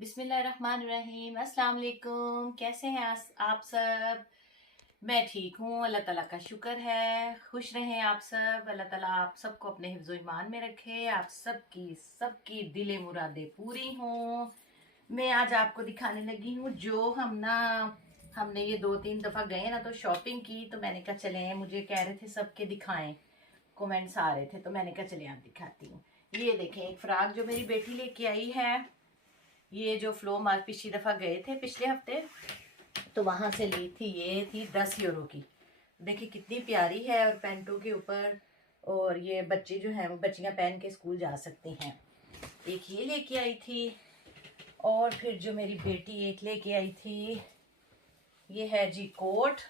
बिस्मिल्लाहिर्रहमानिर्रहीम। अस्सलाम वालेकुम। कैसे हैं आप सब? मैं ठीक हूँ, अल्लाह ताला का शुक्र है। खुश रहें आप सब। अल्लाह ताला आप सबको अपने हिफ्ज़ो ईमान में रखे। आप सबकी दिले मुरादे पूरी हों। मैं आज आपको दिखाने लगी हूँ जो हमने ये 2-3 दफ़ा गए ना तो शॉपिंग की, तो मैंने कहा चले, मुझे कह रहे थे सबके दिखाएं, कमेंट्स आ रहे थे, तो मैंने कहा चले आप दिखाती हूँ। ये देखें, एक फ्रॉक जो मेरी बेटी लेके आई है। ये जो फ्लो मार्क पिछली दफ़ा गए थे पिछले हफ्ते, तो वहां से ली थी। ये थी 10 यूरो की। देखिए कितनी प्यारी है, और पैंटों के ऊपर, और ये बच्चे जो हैं वो बच्चियां पहन के स्कूल जा सकती हैं। एक ये लेके आई थी, और फिर जो मेरी बेटी एक लेके आई थी, ये है जी कोट।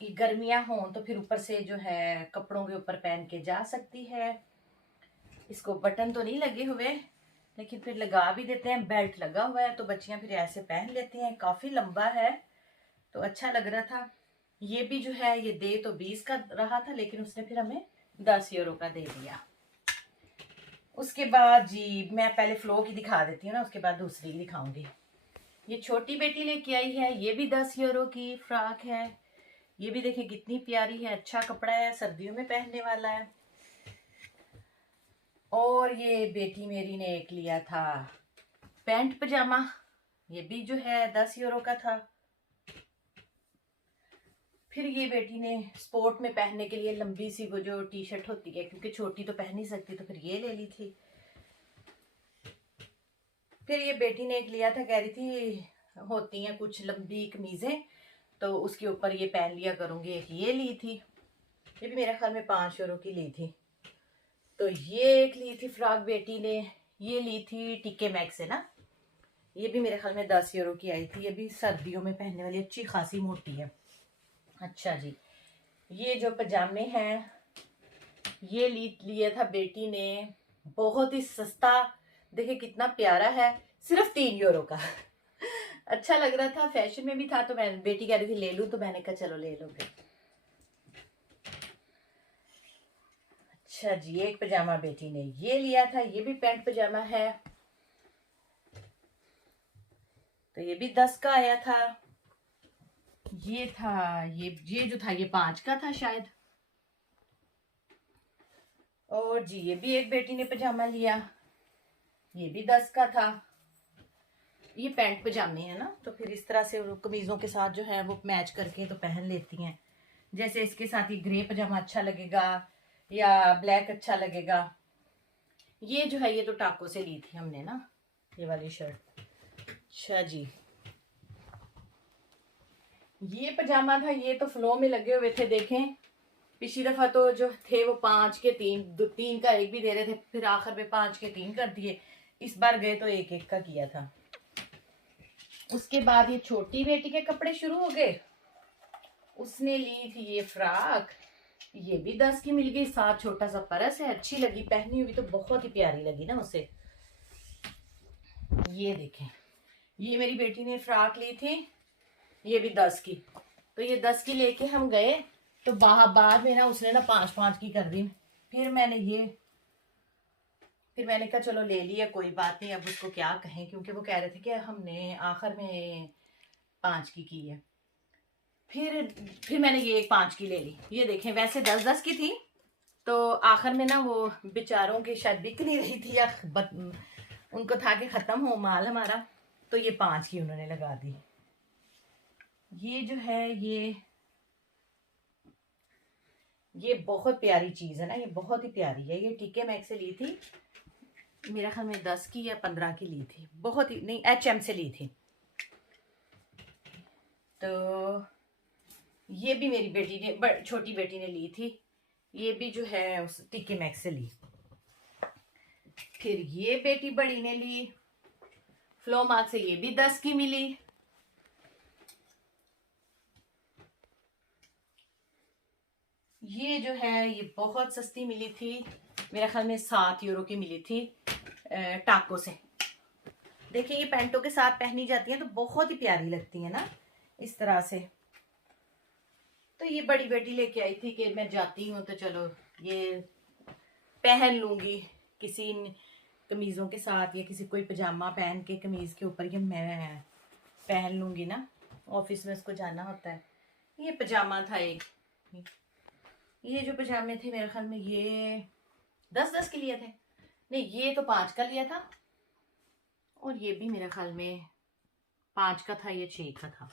ये गर्मियां हों तो फिर ऊपर से जो है कपड़ों के ऊपर पहन के जा सकती है। इसको बटन तो नहीं लगे हुए, लेकिन फिर लगा भी देते हैं। बेल्ट लगा हुआ है तो बच्चियां फिर ऐसे पहन लेती हैं। काफी लंबा है तो अच्छा लग रहा था। ये भी जो है ये दे तो 20 का रहा था, लेकिन उसने फिर हमें 10 यूरो का दे दिया। उसके बाद जी मैं पहले फ्लो की दिखा देती हूँ ना, उसके बाद दूसरी की दिखाऊंगी। ये छोटी बेटी लेके आई है, ये भी 10 यूरो की फ्रॉक है। ये भी देखिए कितनी प्यारी है, अच्छा कपड़ा है, सर्दियों में पहनने वाला है। और ये बेटी मेरी ने एक लिया था पैंट पजामा, ये भी जो है 10 यूरो का था। फिर ये बेटी ने स्पोर्ट में पहनने के लिए लंबी सी वो जो टी शर्ट होती है, क्योंकि छोटी तो पहन नहीं सकती, तो फिर ये ले ली थी। फिर ये बेटी ने एक लिया था, कह रही थी होती हैं कुछ लंबी कमीजें, तो उसके ऊपर ये पहन लिया करूंगी। एक ये ली थी, ये भी मेरे ख्याल में 5 यूरो की ली थी। तो ये एक ली थी फ्रॉक बेटी ने, ये ली थी टीके मैक्स से ना, ये भी मेरे ख्याल में 10 यूरो की आई थी। ये भी सर्दियों में पहनने वाली अच्छी खासी मोटी है। अच्छा जी, ये जो पजामे हैं ये लिया था बेटी ने, बहुत ही सस्ता। देखिए कितना प्यारा है, सिर्फ 3 यूरो का। अच्छा लग रहा था, फैशन में भी था, तो मैं बेटी कह रही थी ले लूं, तो मैंने कहा चलो ले लो फिर। अच्छा जी, एक पजामा बेटी ने ये लिया था, ये भी पैंट पजामा है, तो ये भी 10 का आया था। ये था ये जो था ये 5 का था शायद। और जी ये भी एक बेटी ने पजामा लिया, ये भी 10 का था। ये पैंट पजामे है ना, तो फिर इस तरह से कमीजों के साथ जो है वो मैच करके तो पहन लेती हैं। जैसे इसके साथ ये ग्रे पजामा अच्छा लगेगा या ब्लैक अच्छा लगेगा। ये जो है ये तो टाको से ली थी हमने ना, ये वाली शर्ट। अच्छा जी, ये पजामा था, ये तो फ्लो में लगे हुए थे। देखें पिछली दफा तो जो थे वो 5 के 3, 3 का एक भी दे रहे थे, फिर आखिर में 5 के 3 कर दिए। इस बार गए तो एक एक का किया था। उसके बाद ये छोटी बेटी के कपड़े शुरू हो गए। उसने ली थी ये फ्रॉक, ये भी 10 की मिल गई, साथ छोटा सा परस है। अच्छी लगी, पहनी हुई तो बहुत ही प्यारी लगी ना उसे। ये देखें, ये मेरी बेटी ने फ्रॉक ली थी, ये भी 10 की। तो ये 10 की लेके हम गए, तो बाद में ना उसने ना 5-5 की कर दी। फिर मैंने कहा चलो ले लिया, कोई बात नहीं, अब उसको क्या कहें, क्योंकि वो कह रहे थे कि हमने आखिर में 5 की है। फिर मैंने ये एक 5 की ले ली। ये देखें, वैसे 10-10 की थी, तो आखिर में ना वो बेचारों की शायद बिक नहीं रही थी, या उनको था कि खत्म हो माल हमारा, तो ये 5 की उन्होंने लगा दी। ये जो है ये बहुत प्यारी चीज है ना, ये बहुत ही प्यारी है। ये टीके मैक्स से ली थी, मेरा ख्याल में 10 की या 15 की ली थी। बहुत ही नहीं, HM से ली थी। तो ये भी मेरी बेटी ने, छोटी बेटी ने ली थी। ये भी जो है उस टीके मैक्स से ली। फिर ये बेटी बड़ी ने ली फ्लो मार्क से, ये भी 10 की मिली। ये जो है ये बहुत सस्ती मिली थी, मेरे ख्याल में 7 यूरो की मिली थी टाको से। देखिए ये पैंटों के साथ पहनी जाती है तो बहुत ही प्यारी लगती है ना, इस तरह से। तो ये बड़ी बेटी लेके आई थी कि मैं जाती हूँ तो चलो ये पहन लूंगी, किसी कमीज़ों के साथ या किसी कोई पजामा पहन के कमीज़ के ऊपर ये मैं पहन लूँगी ना, ऑफिस में उसको जाना होता है। ये पजामा था एक, ये जो पजामे थे मेरे ख्याल में ये 10-10 के लिए थे, नहीं ये तो 5 का लिया था, और ये भी मेरे ख्याल में 5 का था या 6 का था।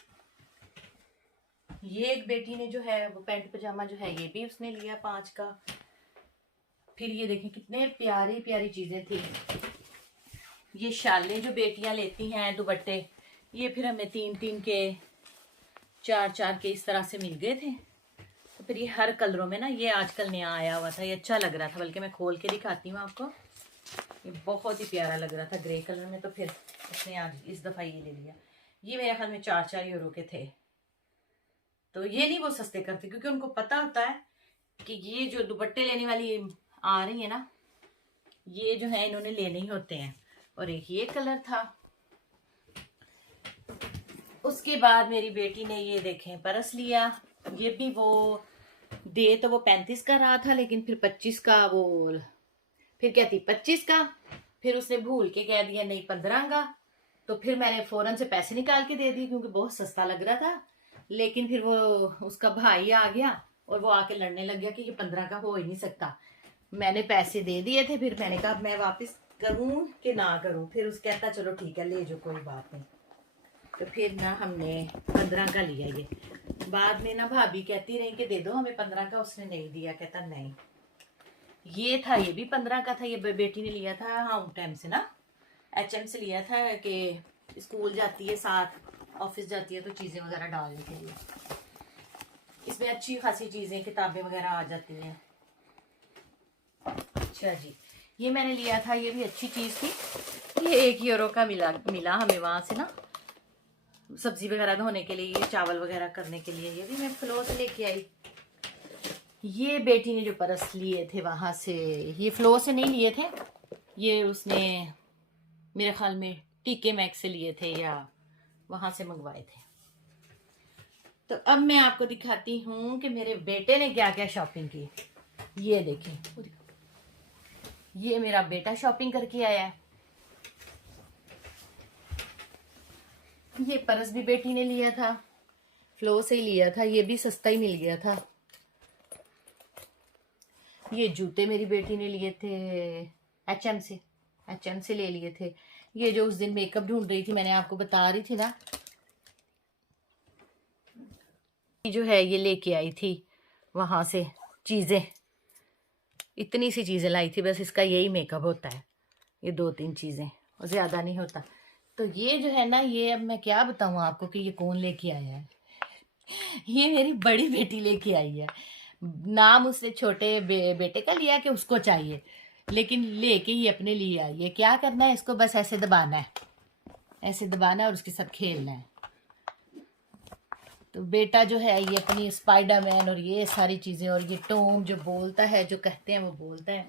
ये एक बेटी ने जो है वो पैंट पजामा जो है ये भी उसने लिया 5 का। फिर ये देखें कितने प्यारी प्यारी चीजें थी। ये शालें जो बेटियां लेती हैं, दुपट्टे, ये फिर हमें 3-3 के 4-4 के इस तरह से मिल गए थे। तो फिर ये हर कलरों में ना, ये आजकल नया आया हुआ था, ये अच्छा लग रहा था, बल्कि मैं खोल के दिखाती हूँ आपको। ये बहुत ही प्यारा लग रहा था ग्रे कलर में, तो फिर उसने आज इस दफ़ा ये ले लिया। ये मेरे ख्याल में 4-4 यूरो के थे। तो ये नहीं वो सस्ते करते, क्योंकि उनको पता होता है कि ये जो दुपट्टे लेने वाली आ रही है ना, ये जो है इन्होंने लेने ही होते हैं। और एक ये कलर था। उसके बाद मेरी बेटी ने ये देखें परस लिया। ये भी वो दे तो वो 35 का रहा था, लेकिन फिर 25 का वो फिर कहती 25 का, फिर उसने भूल के कह दिया नहीं 15 का। तो फिर मैंने फौरन से पैसे निकाल के दे दिए, क्योंकि बहुत सस्ता लग रहा था। लेकिन फिर वो उसका भाई आ गया और वो आके लड़ने लग गया कि ये 15 का हो ही नहीं सकता। मैंने पैसे दे दिए थे, फिर मैंने कहा मैं वापस करूं कि ना करूं। फिर उस कहता चलो ठीक है ले जो, कोई बात नहीं। तो फिर ना हमने 15 का लिया। ये बाद में ना भाभी कहती रही कि दे दो हमें 15 का, उसने नहीं दिया, कहता नहीं। ये था, ये भी 15 का था। ये बेटी ने लिया था हाउट टाइम से ना, HM से लिया था कि स्कूल जाती है साथ, ऑफिस जाती है, तो चीज़ें वगैरह डालने के लिए। इसमें अच्छी खासी चीज़ें, किताबें वगैरह आ जाती हैं। अच्छा जी, ये मैंने लिया था, ये भी अच्छी चीज़ थी। ये 1 यूरो का मिला हमें वहाँ से ना, सब्जी वगैरह धोने के लिए, ये चावल वगैरह करने के लिए। ये भी मैं फ्लो से लेके आई। ये बेटी ने जो परस लिए थे वहाँ से, ये फ्लो से नहीं लिए थे, ये उसने मेरे ख्याल में TK मैक्स से लिए थे या वहाँ से मंगवाए थे। तो अब मैं आपको दिखाती हूँ कि मेरे बेटे ने क्या क्या शॉपिंग की। ये देखें, ये मेरा बेटा शॉपिंग करके आया है। ये पर्स भी बेटी ने लिया था, फ्लो से ही लिया था, ये भी सस्ता ही मिल गया था। ये जूते मेरी बेटी ने लिए थे HM से ले लिए थे। ये जो उस दिन मेकअप ढूंढ रही थी, मैंने आपको बता रही थी ना, जो है ये लेके आई थी वहां से चीजें। इतनी सी चीजें लाई थी, बस इसका यही मेकअप होता है, ये 2-3 चीजें, और ज्यादा नहीं होता। तो ये जो है ना, ये अब मैं क्या बताऊं आपको कि ये कौन लेके आया है। ये मेरी बड़ी बेटी लेके आई है। नाम उसने छोटे बेटे का लिया कि उसको चाहिए, लेकिन लेके ही अपने लिए आई है। क्या करना है इसको, बस ऐसे दबाना है, ऐसे दबाना है और उसके साथ खेलना है। तो बेटा जो है ये अपनी स्पाइडरमैन और ये सारी चीजें, और ये टॉम जो बोलता है, जो कहते हैं वो बोलता है।